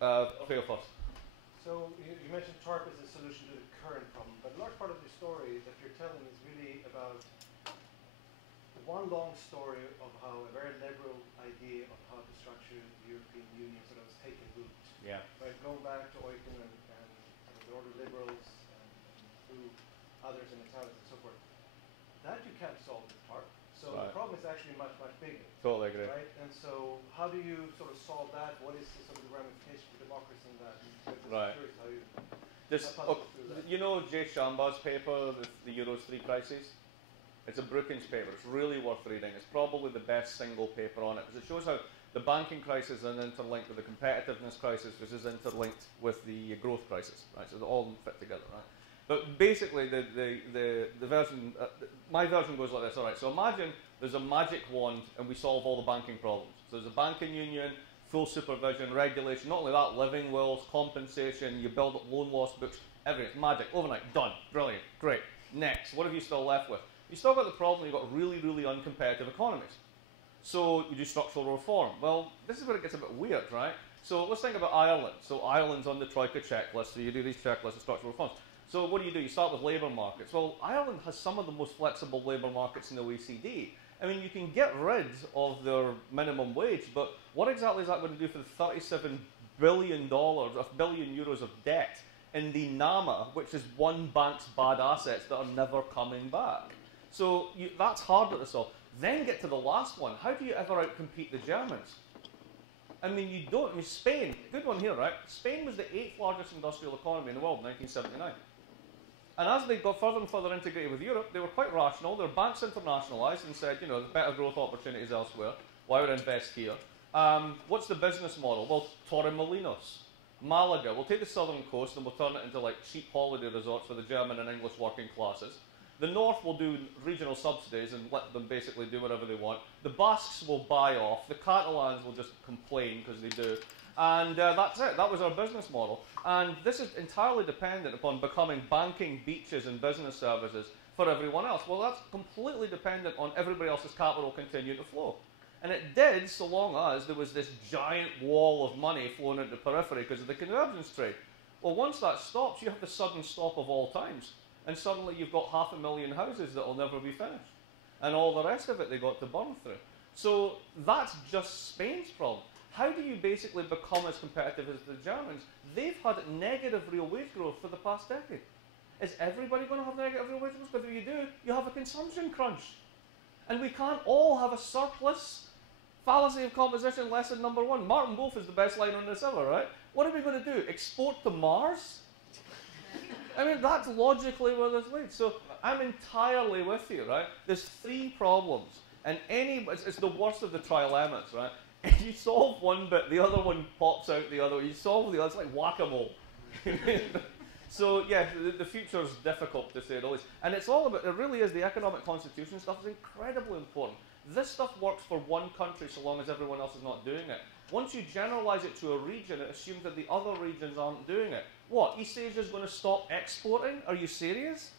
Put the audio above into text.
Fail first. So you mentioned TARP as a solution to the current problem, but a large part of the story that you're telling is really about one long story of how a very liberal idea of how to structure the European Union sort of has taken root. Yeah. Right, going back to Eucken and the order liberals and through others in Italians and so forth. That you can't solve with TARP. So the problem is actually much, much bigger. Totally agree. Right? And so how do you sort of solve that? What is the sort of the ramification for democracy in that? Right. How you you know Jay Shambha's paper, the Euro's 3 crises? It's a Brookings paper. It's really worth reading. It's probably the best single paper on it because it shows how the banking crisis is interlinked with the competitiveness crisis, which is interlinked with the growth crisis. Right? So they all fit together. Right? But basically, the version, my version goes like this. All right. So imagine there's a magic wand and we solve all the banking problems. So there's a banking union, full supervision, regulation. Not only that, living wills, compensation. You build up loan loss books. Everything. Magic. Overnight. Done. Brilliant. Great. Next. What have you still left with? You still got the problem. You've got really, really uncompetitive economies. So you do structural reform. Well, this is where it gets a bit weird, right? So let's think about Ireland. So Ireland's on the Troika checklist. So you do these checklists of structural reforms. So what do? You start with labour markets. Well, Ireland has some of the most flexible labour markets in the OECD. I mean, you can get rid of their minimum wage, but what exactly is that going to do for the $37 billion of debt in the NAMA, which is one bank's bad assets that are never coming back? So that's harder to solve. Then get to the last one. How do you ever outcompete the Germans? I mean, you don't. I mean, Spain, good one here, right? Spain was the 8th largest industrial economy in the world in 1979. And as they got further and further integrated with Europe, they were quite rational. Their banks internationalized and said, you know, there's better growth opportunities elsewhere. Why would I invest here? What's the business model? Well, Torremolinos, Malaga. We'll take the southern coast and we'll turn it into like cheap holiday resorts for the German and English working classes. The north will do regional subsidies and let them basically do whatever they want. The Basques will buy off. The Catalans will just complain because they do. And that's it. That was our business model. And this is entirely dependent upon becoming banking, beaches, and business services for everyone else. Well, that's completely dependent on everybody else's capital continuing to flow. And it did so long as there was this giant wall of money flowing into the periphery because of the convergence trade. Well, once that stops, you have the sudden stop of all times. And suddenly you've got 500,000 houses that will never be finished. And all the rest of it they got to burn through. So that's just Spain's problem. How do you basically become as competitive as the Germans? They've had negative real wage growth for the past decade. Is everybody going to have negative real wage growth? Because if you do, you have a consumption crunch. And we can't all have a surplus. Fallacy of composition lesson number 1. Martin Wolf is the best line on this ever, right? What are we going to do? Export to Mars? I mean, that's logically where this leads. So I'm entirely with you, right? There's 3 problems. And it's the worst of the trilemmas, right? If you solve one bit, the other one pops out the other. You solve the other, it's like whack-a-mole. So, yeah, the future is difficult, to say the least. And it's all about, it really is, the economic constitution stuff is incredibly important. This stuff works for one country so long as everyone else is not doing it. Once you generalize it to a region, it assumes that the other regions aren't doing it. What, East Asia is going to stop exporting? Are you serious?